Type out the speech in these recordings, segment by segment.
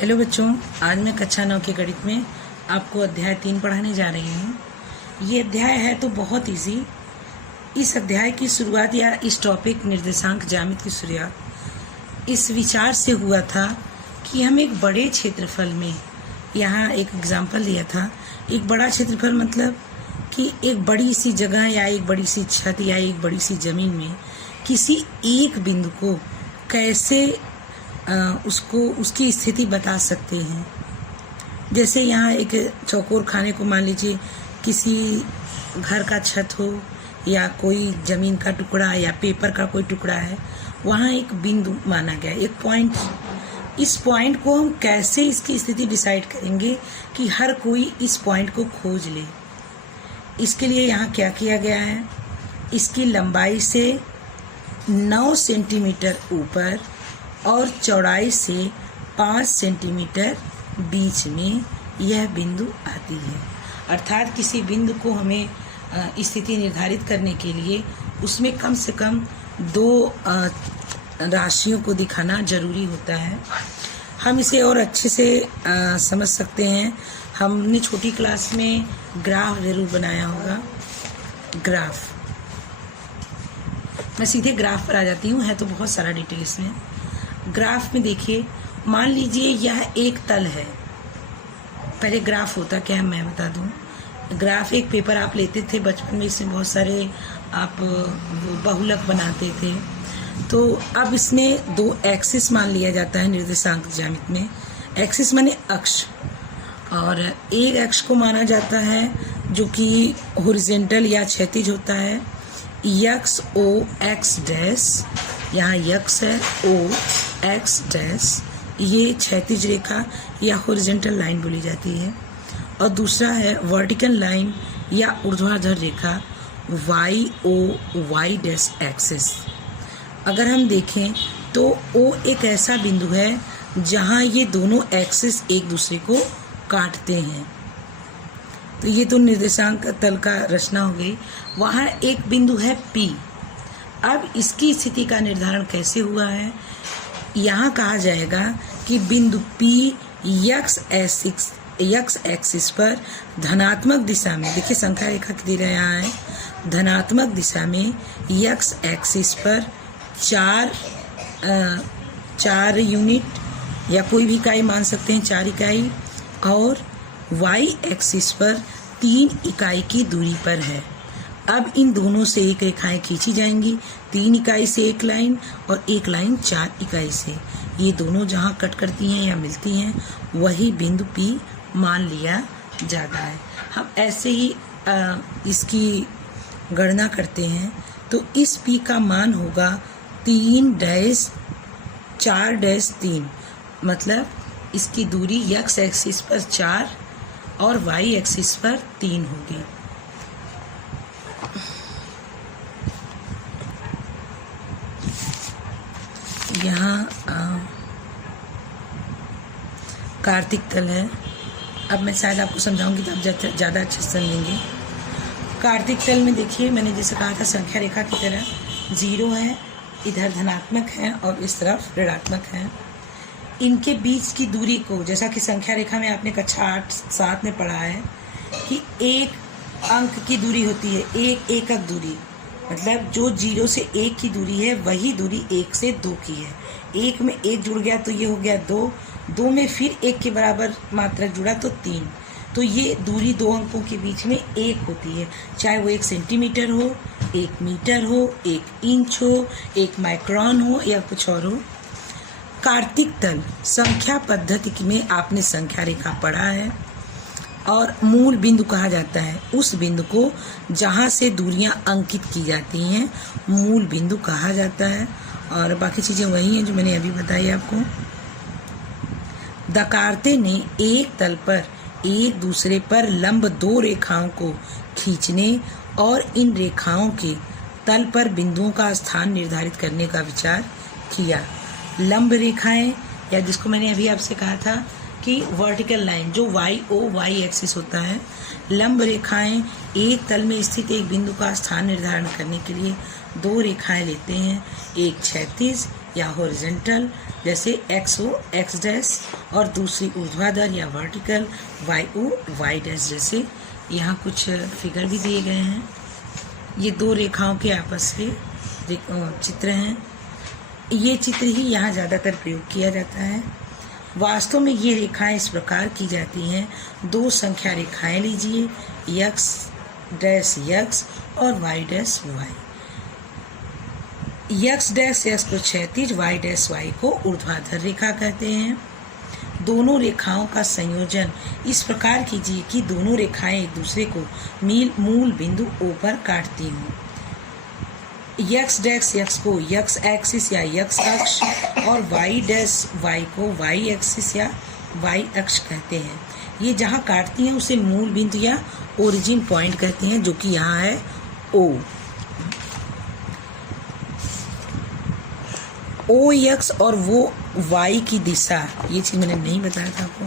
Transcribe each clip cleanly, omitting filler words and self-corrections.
Hello बच्चों, आज मैं कक्षा 9 के गणित में आपको अध्याय 3 पढ़ाने जा रही हूँ। ये अध्याय है तो बहुत इजी। इस अध्याय की शुरुआत या इस टॉपिक निर्देशांक ज्यामिति की शुरुआत इस विचार से हुआ था कि हम एक बड़े क्षेत्रफल में, यहाँ एक एग्जाम्पल दिया था, एक बड़ा क्षेत्रफल मतलब कि एक बड़ी सी जगह या एक बड़ी सी छत या एक बड़ी सी ज़मीन में किसी एक बिंदु को कैसे उसको उसकी स्थिति बता सकते हैं। जैसे यहाँ एक चौकोर खाने को मान लीजिए किसी घर का छत हो या कोई ज़मीन का टुकड़ा या पेपर का कोई टुकड़ा है, वहाँ एक बिंदु माना गया, एक पॉइंट। इस पॉइंट को हम कैसे इसकी स्थिति डिसाइड करेंगे कि हर कोई इस पॉइंट को खोज ले। इसके लिए यहाँ क्या किया गया है, इसकी लंबाई से 9 सेंटीमीटर ऊपर और चौड़ाई से 5 सेंटीमीटर बीच में यह बिंदु आती है। अर्थात किसी बिंदु को हमें स्थिति निर्धारित करने के लिए उसमें कम से कम 2 राशियों को दिखाना जरूरी होता है। हम इसे और अच्छे से समझ सकते हैं। हमने छोटी क्लास में ग्राफ जरूर बनाया होगा। ग्राफ, मैं सीधे ग्राफ पर आ जाती हूँ, है तो बहुत सारा डिटेल इसमें। ग्राफ में देखिए, मान लीजिए यह एक तल है। पहले ग्राफ होता क्या है मैं बता दूं। ग्राफ एक पेपर आप लेते थे बचपन में, इसमें बहुत सारे आप बहुलक बनाते थे। तो अब इसमें 2 एक्सिस मान लिया जाता है निर्देशांक ज्यामिति में। एक्सिस माने अक्ष, और एक अक्ष को माना जाता है जो कि हॉरिजॉन्टल या क्षैतिज होता है। यक्स ओ एक्स डैश, यहाँ यक्स है, ओ एक्स डैश, ये क्षैतिज रेखा या हॉरिजॉन्टल लाइन बोली जाती है। और दूसरा है वर्टिकल लाइन या ऊर्ध्वाधर रेखा, Y O Y dash axis. अगर हम देखें तो ओ एक ऐसा बिंदु है जहाँ ये दोनों एक्सिस एक दूसरे को काटते हैं। तो ये तो निर्देशांक तल का रचना हो गई। वहाँ एक बिंदु है P। अब इसकी स्थिति का निर्धारण कैसे हुआ है, यहाँ कहा जाएगा कि बिंदु P यक्स एक्सिस पर धनात्मक दिशा में, देखिए संख्या रेखा दे रहा है, धनात्मक दिशा में यक्स एक्सिस पर 4 यूनिट या कोई भी इकाई मान सकते हैं, 4 इकाई, और वाई एक्सिस पर 3 इकाई की दूरी पर है। अब इन दोनों से एक रेखाएं खींची जाएंगी, 3 इकाई से एक लाइन और एक लाइन 4 इकाई से। ये दोनों जहाँ कट करती हैं या मिलती हैं वही बिंदु P मान लिया जाता है। हम ऐसे ही इसकी गणना करते हैं तो इस P का मान होगा 3-4-3, मतलब इसकी दूरी एक्स एक्सिस पर 4 और वाई एक्सिस पर 3 होगी। यहाँ कार्तिक तल है। अब मैं शायद आपको समझाऊंगी तो आप ज़्यादा अच्छे से समझेंगे। कार्तिक तल में देखिए, मैंने जैसे कहा था संख्या रेखा की तरह 0 है, इधर धनात्मक है और इस तरफ ऋणात्मक है। इनके बीच की दूरी को, जैसा कि संख्या रेखा में आपने कक्षा 8-7 में पढ़ा है कि एक अंक की दूरी होती है, एक एकक दूरी, मतलब जो 0 से 1 की दूरी है वही दूरी 1 से 2 की है। 1 में 1 जुड़ गया तो ये हो गया 2, 2 में फिर 1 के बराबर मात्रा जुड़ा तो 3। तो ये दूरी 2 अंकों के बीच में 1 होती है, चाहे वो 1 सेंटीमीटर हो, 1 मीटर हो, 1 इंच हो, 1 माइक्रोन हो या कुछ और हो। कार्तिक तल संख्या पद्धति में आपने संख्या रेखा पढ़ा है, और मूल बिंदु कहा जाता है उस बिंदु को जहाँ से दूरियां अंकित की जाती हैं, मूल बिंदु कहा जाता है। और बाकी चीज़ें वही हैं जो मैंने अभी बताई आपको। दकार्ते ने एक तल पर एक दूसरे पर लंब 2 रेखाओं को खींचने और इन रेखाओं के तल पर बिंदुओं का स्थान निर्धारित करने का विचार किया। लंब रेखाएं, या जिसको मैंने अभी आपसे कहा था कि वर्टिकल लाइन, जो वाई ओ वाई एक्सिस होता है, लंब रेखाएं एक तल में स्थित एक बिंदु का स्थान निर्धारण करने के लिए 2 रेखाएं लेते हैं, एक क्षैतिज या हॉरिजॉन्टल, जैसे एक्स ओ एक्स डैश, और दूसरी ऊर्ध्वाधर या vertical Y O Y dash. जैसे यहाँ कुछ फिगर भी दिए गए हैं। ये दो रेखाओं के आपस के चित्र हैं। ये चित्र ही यहाँ ज़्यादातर प्रयोग किया जाता है। वास्तव में ये रेखाएं इस प्रकार की जाती हैं। दो संख्या रेखाएं लीजिए, यक्स डैश यक्स और Y dash Y. X dash X को क्षैतिज, वाई डैश वाई को ऊर्ध्वाधर रेखा कहते हैं। दोनों रेखाओं का संयोजन इस प्रकार कीजिए कि दोनों रेखाएं एक दूसरे को मूल बिंदु O पर काटती हों। यक्स डैश यक्स को यक्स एक्सिस या यक्स अक्ष और वाई डैश वाई को वाई एक्सिस या वाई अक्ष कहते हैं। ये जहाँ काटती हैं उसे मूल बिंदु या ओरिजिन पॉइंट कहते हैं, जो कि यहाँ है O। ओ यक्स और वो वाई की दिशा, ये चीज़ मैंने नहीं बताया था आपको।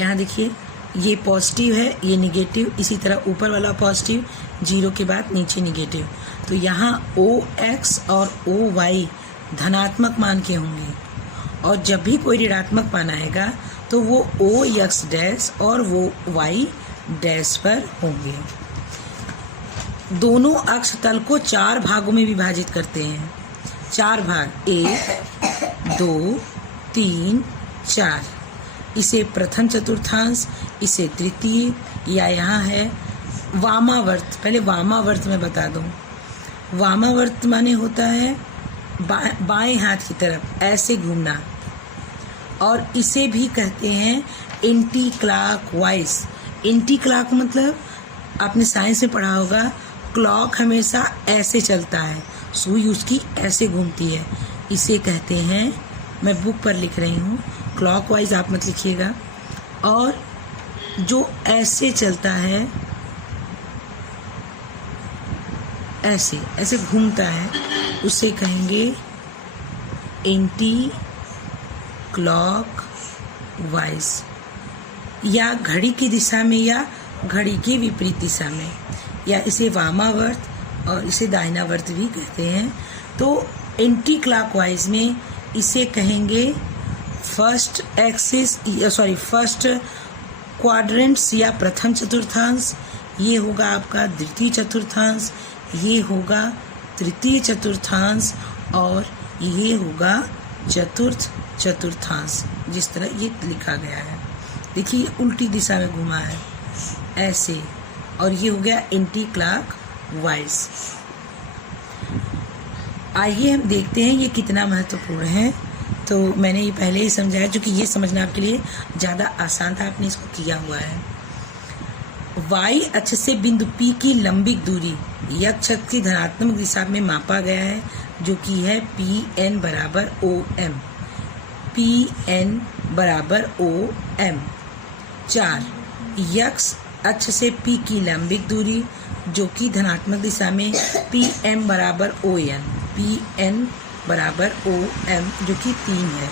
यहाँ देखिए, ये पॉजिटिव है, ये निगेटिव, इसी तरह ऊपर वाला पॉजिटिव, जीरो के बाद नीचे निगेटिव। तो यहाँ ओ एक्स और ओ वाई धनात्मक मान के होंगे, और जब भी कोई ऋणात्मक मान आएगा तो वो ओ एक्स डैश और वो वाई डैश पर होंगे। दोनों अक्ष तल को 4 भागों में विभाजित करते हैं। 4 भाग, 1 2 3 4। इसे प्रथम चतुर्थांश, इसे तृतीय, या यहाँ है वामावर्त। पहले वामावर्त में बता दूं। वामावर्त माने होता है बाएं हाथ की तरफ ऐसे घूमना, और इसे भी कहते हैं anti clock wise. Anti clock मतलब आपने साइंस में पढ़ा होगा, क्लॉक हमेशा ऐसे चलता है, सुई उसकी ऐसे घूमती है, इसे कहते हैं, मैं बुक पर लिख रही हूँ, क्लॉक वाइज आप मत लिखिएगा। और जो ऐसे चलता है, ऐसे ऐसे घूमता है, उसे कहेंगे एंटी क्लॉक वाइज, या घड़ी की दिशा में या घड़ी की विपरीत दिशा में, या इसे वामावर्त और इसे दाहिनावर्त भी कहते हैं। तो एंटी क्लॉकवाइज में इसे कहेंगे फर्स्ट क्वाड्रेंट्स या प्रथम चतुर्थांश। ये होगा आपका द्वितीय चतुर्थांश, ये होगा तृतीय चतुर्थांश, और ये होगा चतुर्थ चतुर्थांश। जिस तरह ये लिखा गया है, देखिए उल्टी दिशा में घुमा है ऐसे, और ये हो गया एंटी क्लॉक वाइज। आइए हम देखते हैं ये कितना महत्वपूर्ण है। तो मैंने ये पहले ही समझाया, क्योंकि ये समझना आपके लिए ज़्यादा आसान था, आपने इसको किया हुआ है। वाई अक्ष से बिंदु P की लंबिक दूरी यक्ष अक्ष की धनात्मक दिशा में मापा गया है, जो कि है PN बराबर OM। PN बराबर OM। 4 यक्ष अक्ष से P की लंबिक दूरी, जो कि धनात्मक दिशा में PM बराबर ON। PN बराबर OM, जो कि 3 है।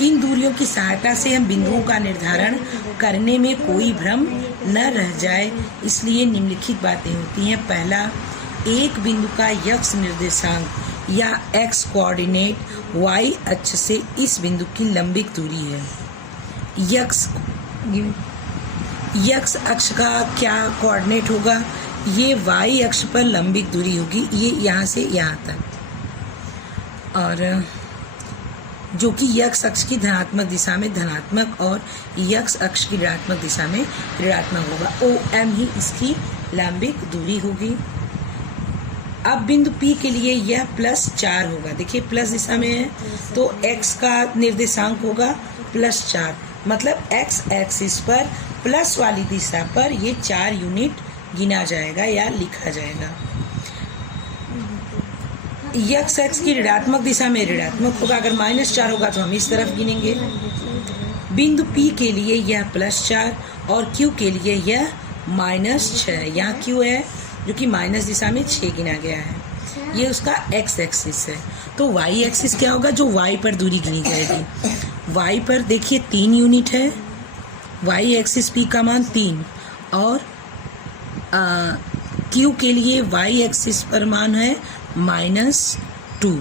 इन दूरियों की सहायता से हम बिंदुओं का निर्धारण करने में कोई भ्रम न रह जाए, इसलिए निम्नलिखित बातें होती हैं। पहला, एक बिंदु का यक्ष निर्देशांक या एक्स कोऑर्डिनेट वाई अक्ष से इस बिंदु की लंबिक दूरी है। यक्ष अक्ष का क्या कोऑर्डिनेट होगा? ये वाई अक्ष पर लंबिक दूरी होगी, ये यहाँ से यहाँ तक, और जो कि यक्ष अक्ष की धनात्मक दिशा में धनात्मक और यक्ष अक्ष की ऋणात्मक दिशा में ऋणात्मक होगा। OM ही इसकी लंबिक दूरी होगी। अब बिंदु P के लिए यह +4 होगा। देखिए प्लस दिशा में है, तो x का निर्देशांक होगा +4, मतलब x एक्सिस पर प्लस वाली दिशा पर ये 4 यूनिट गिना जाएगा या लिखा जाएगा। यक्ष एक्स की ऋणात्मक दिशा में ऋणात्मक होगा, अगर -4 होगा तो हम इस तरफ गिनेंगे। बिंदु P के लिए यह +4 और Q के लिए यह -6 है। यहाँ Q है जो कि माइनस दिशा में 6 गिना गया है, ये उसका x एक्सिस है। तो y एक्सिस क्या होगा? जो y पर दूरी गिनी जाएगी। y पर देखिए 3 यूनिट है, y एक्सिस P का मान 3, और Q के लिए y एक्सिस पर मान है -2।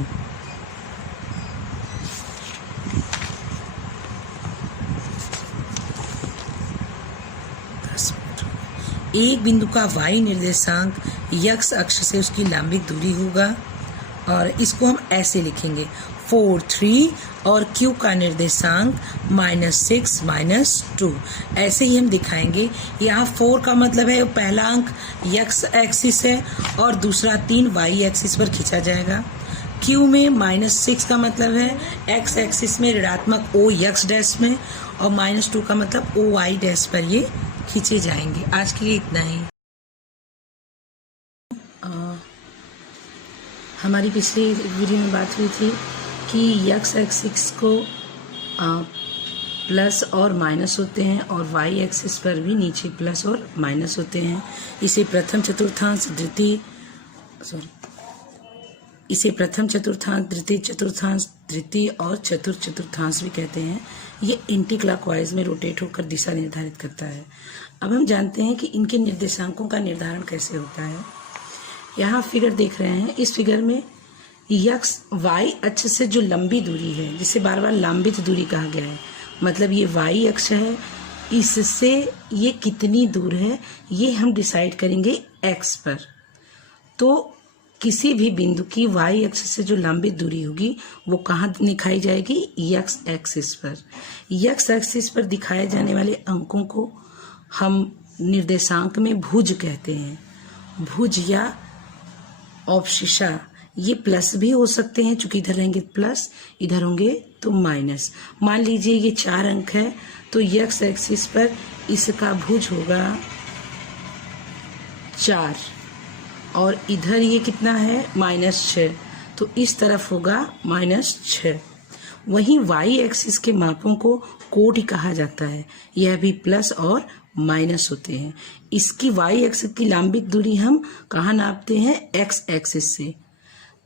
एक बिंदु का y निर्देशांक x अक्ष से उसकी लंबित दूरी होगा और इसको हम ऐसे लिखेंगे 4, 3 और Q का निर्देशांक -6, -2। ऐसे ही हम दिखाएंगे। यहाँ 4 का मतलब है पहला अंक x एक्सिस है और दूसरा 3 y एक्सिस पर खींचा जाएगा। Q में -6 का मतलब है x एक्सिस में ऋणात्मक O x डैश में और -2 का मतलब O y डैश पर ये खींचे जाएंगे। आज के लिए इतना ही। हमारी पिछली वीडियो में बात हुई थी कि x एक्सिस को प्लस और माइनस होते हैं और y एक्सिस पर भी नीचे प्लस और माइनस होते हैं। इसे प्रथम चतुर्थांश, द्वितीय चतुर्थांश, तृतीय और चतुर्थ चतुर्थांश भी कहते हैं। ये एंटी क्लॉकवाइज में रोटेट होकर दिशा निर्धारित करता है। अब हम जानते हैं कि इनके निर्देशांकों का निर्धारण कैसे होता है। यहाँ फिगर देख रहे हैं। इस फिगर में x y अक्ष से जो लंबी दूरी है, जिसे बार बार लंबित दूरी कहा गया है, मतलब ये y अक्ष है, इससे ये कितनी दूर है ये हम डिसाइड करेंगे x पर। तो किसी भी बिंदु की y अक्ष से जो लंबित दूरी होगी वो कहाँ दिखाई जाएगी? x एक्सिस पर। x एक्सिस पर दिखाए जाने वाले अंकों को हम निर्देशांक में भुज कहते हैं। भुज या ऑब्सिशा, ये प्लस भी हो सकते हैं, चूंकि इधर रहेंगे प्लस, इधर होंगे तो माइनस। मान लीजिए ये 4 अंक है तो x एक्सिस पर इसका भुज होगा 4 और इधर ये कितना है? -6, तो इस तरफ होगा -6। वहीं y एक्सिस के मापों को कोटि कहा जाता है। यह भी प्लस और माइनस होते हैं। इसकी y एक्सिस की लंबित दूरी हम कहाँ नापते हैं? x एक्सिस से।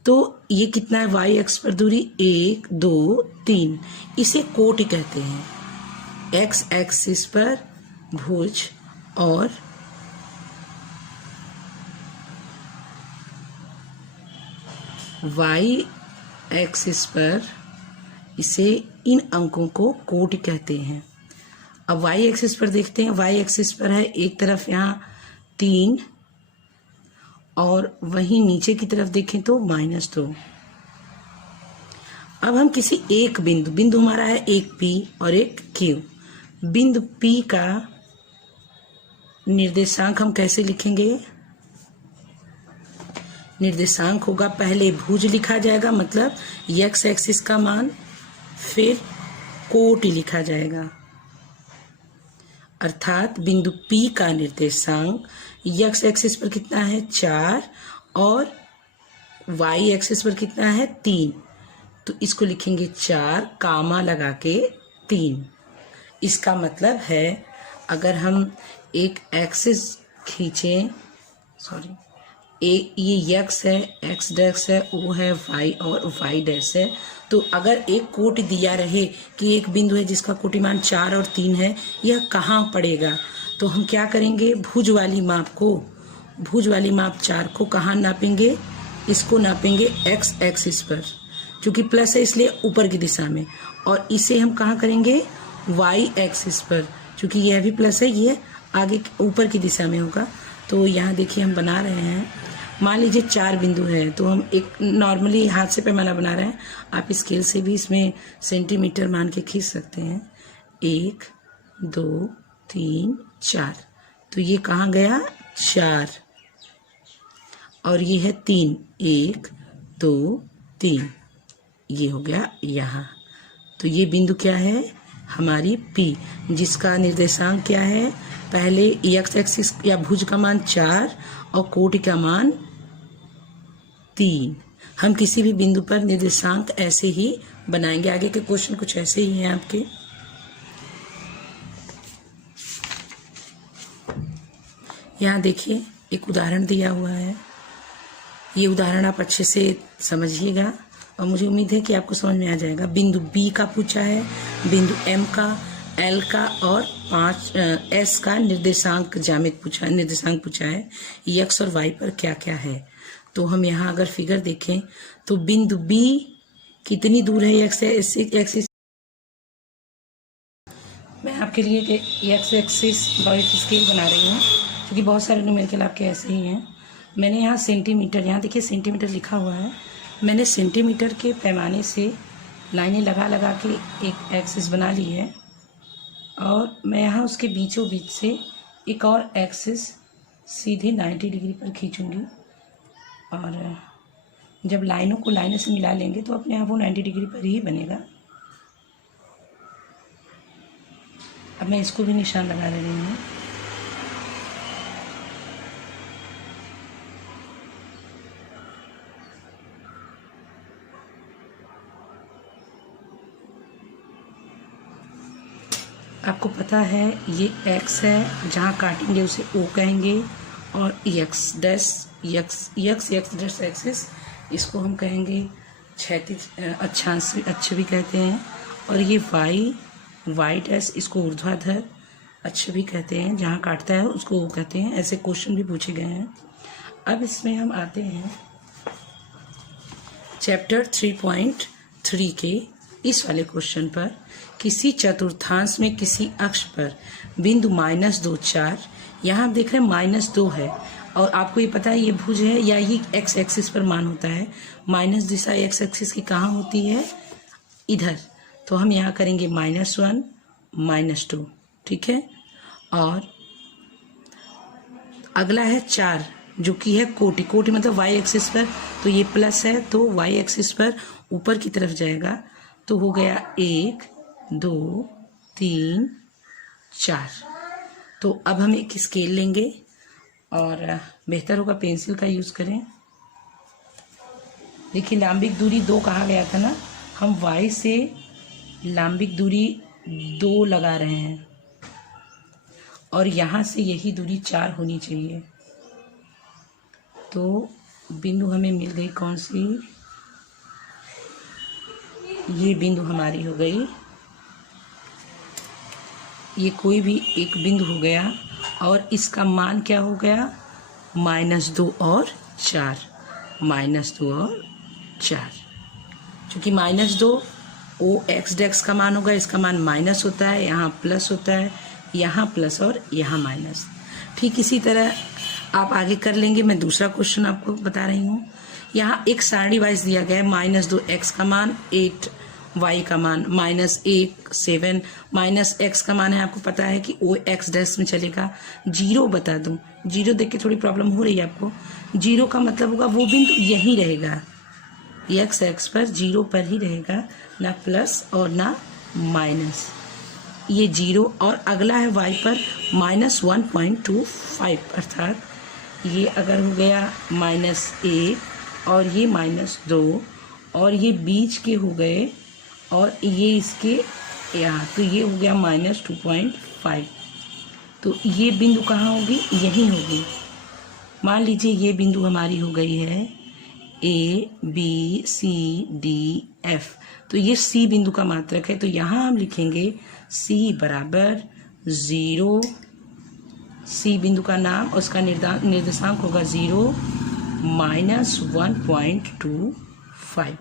तो ये कितना है y एक्सिस पर दूरी? 1, 2, 3। इसे कोटि कहते हैं। x एक्सिस पर भुज और y एक्सिस पर, इसे इन अंकों को कोटि कहते हैं। अब y एक्सिस पर देखते हैं। y एक्सिस पर है एक तरफ यहाँ 3 और वहीं नीचे की तरफ देखें तो -2। अब हम किसी एक बिंदु हमारा है एक P और एक Q। बिंदु P का निर्देशांक हम कैसे लिखेंगे? निर्देशांक होगा, पहले भुज लिखा जाएगा मतलब x एक्सिस का मान, फिर कोटि लिखा जाएगा। अर्थात बिंदु P का निर्देशांक x एक्सिस पर कितना है? 4 और y एक्सिस पर कितना है? 3। तो इसको लिखेंगे 4 कामा लगा के 3। इसका मतलब है अगर हम एक एक्सिस खींचें, ये x है, x डैश है, O है, y और y डैश है, तो अगर एक कोटि दिया रहे कि एक बिंदु है जिसका कोटिमान 4 और 3 है, यह कहाँ पड़ेगा? तो हम क्या करेंगे? भुज वाली माप 4 को कहाँ नापेंगे? इसको नापेंगे x एक्सिस पर, क्योंकि प्लस है इसलिए ऊपर की दिशा में, और इसे हम कहाँ करेंगे? y एक्सिस पर, क्योंकि यह भी प्लस है, ये आगे ऊपर की दिशा में होगा। तो यहाँ देखिए हम बना रहे हैं। मान लीजिए 4 बिंदु है तो हम एक नॉर्मली हाथ से पैमाना बना रहे हैं। आप स्केल से भी इसमें सेंटीमीटर मान के खींच सकते हैं। 1, 2, 3, 4। तो ये कहाँ गया? 4 और ये है 3, 1, 2, 3, ये हो गया यहाँ। तो ये बिंदु क्या है? हमारी P, जिसका निर्देशांक क्या है? पहले x एक्सिस या भुज का मान 4 और कोटि का मान 3। हम किसी भी बिंदु पर निर्देशांक ऐसे ही बनाएंगे। आगे के क्वेश्चन कुछ ऐसे ही हैं आपके। यहाँ देखिए एक उदाहरण दिया हुआ है। ये उदाहरण आप अच्छे से समझिएगा और मुझे उम्मीद है कि आपको समझ में आ जाएगा। बिंदु B का पूछा है, बिंदु M का, एल का और 5 एस का निर्देशांक पूछा है, एक्स और वाई पर क्या क्या है। तो हम यहाँ अगर फिगर देखें तो बिंदु बी कितनी दूर है एक्स एक्सिस। मैं आपके लिए एक्स एक्सिस बॉयड स्केल बना रही हूँ क्योंकि बहुत सारे न्यूमेरिकल आपके ऐसे ही हैं। मैंने यहाँ सेंटीमीटर, यहाँ देखिए सेंटीमीटर लिखा हुआ है। मैंने सेंटीमीटर के पैमाने से लाइनें लगा लगा के एक एक्सिस बना ली है और मैं यहाँ उसके बीचों बीच से एक और एक्सिस सीधे 90 डिग्री पर खींचूंगी और जब लाइनों को लाइनों से मिला लेंगे तो अपने आप वो 90 डिग्री पर ही बनेगा। अब मैं इसको भी निशान लगा रही हूँ। आपको पता है ये x है, जहाँ काटेंगे उसे O कहेंगे और x डैश एक्सिस इसको हम कहेंगे क्षैतिज अक्ष भी कहते हैं और ये y डैश इसको ऊर्ध्वाधर अक्ष भी कहते हैं, जहाँ काटता है उसको वो कहते हैं। ऐसे क्वेश्चन भी पूछे गए हैं। अब इसमें हम आते हैं चैप्टर 3.3 के इस वाले क्वेश्चन पर। किसी चतुर्थांश में किसी अक्ष पर बिंदु -2 4, यहाँ आप देख रहे हैं -2 है और आपको ये पता है ये भुज है या ये एक्स एक्सिस पर मान होता है। माइनस दिशा एक्स एक्सिस की कहाँ होती है? इधर। तो हम यहाँ करेंगे -1 -2, ठीक है। और अगला है 4 जो कि है कोटि मतलब वाई एक्सिस पर, तो ये प्लस है तो वाई एक्सिस पर ऊपर की तरफ जाएगा। तो हो गया 1 2 3 4। तो अब हम एक स्केल लेंगे और बेहतर होगा पेंसिल का यूज़ करें। देखिए लांबिक दूरी 2 कहा गया था ना, हम y से लांबिक दूरी 2 लगा रहे हैं और यहाँ से यही दूरी 4 होनी चाहिए। तो बिंदु हमें मिल गई कौन सी? ये बिंदु हमारी हो गई, ये कोई भी एक बिंदु हो गया और इसका मान क्या हो गया? -2 और 4, -2 और 4। चूँकि -2 ओ एक्स डेक्स का मान होगा, इसका मान माइनस होता है, यहाँ प्लस होता है, यहाँ प्लस और यहाँ माइनस। ठीक इसी तरह आप आगे कर लेंगे। मैं दूसरा क्वेश्चन आपको बता रही हूँ। यहाँ एक सारणी वाइज दिया गया है, -2 एक्स का मान 8 y का मान -1 7, -x का मान है आपको पता है कि ओ एक्स डैश में चलेगा। 0 बता दूं, 0 देख के थोड़ी प्रॉब्लम हो रही है आपको। 0 का मतलब होगा वो बिंदु यहीं रहेगा, x पर 0 पर ही रहेगा, ना प्लस और ना माइनस। ये 0 और अगला है y पर -1.25, अर्थात ये अगर हो गया -1 और ये -2 और ये बीच के हो गए और ये इसके यहाँ, तो ये हो गया -2.5। तो ये बिंदु कहाँ होगी? यहीं होगी। मान लीजिए ये बिंदु हमारी हो गई है ABCDF, तो ये C बिंदु का मात्रक है। तो यहाँ हम लिखेंगे C बराबर 0, C बिंदु का नाम और उसका निर्देशांक होगा 0 -1.25।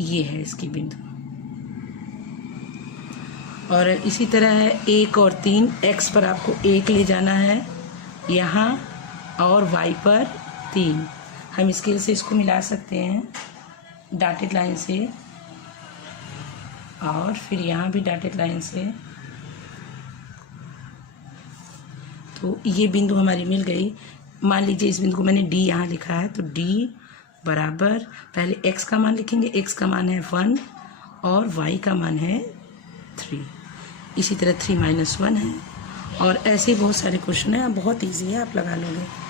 ये है इसकी बिंदु। और इसी तरह है 1 और 3, x पर आपको 1 ले जाना है यहाँ और y पर 3। हम स्केल से इसको मिला सकते हैं डॉटेड लाइन से और फिर यहाँ भी डॉटेड लाइन से। तो ये बिंदु हमारी मिल गई। मान लीजिए इस बिंदु को मैंने D यहाँ लिखा है, तो D बराबर पहले x का मान लिखेंगे, x का मान है 1 और y का मान है 3। इसी तरह 3 - 1 है और ऐसे ही बहुत सारे क्वेश्चन हैं। बहुत इजी है, आप लगा लोगे।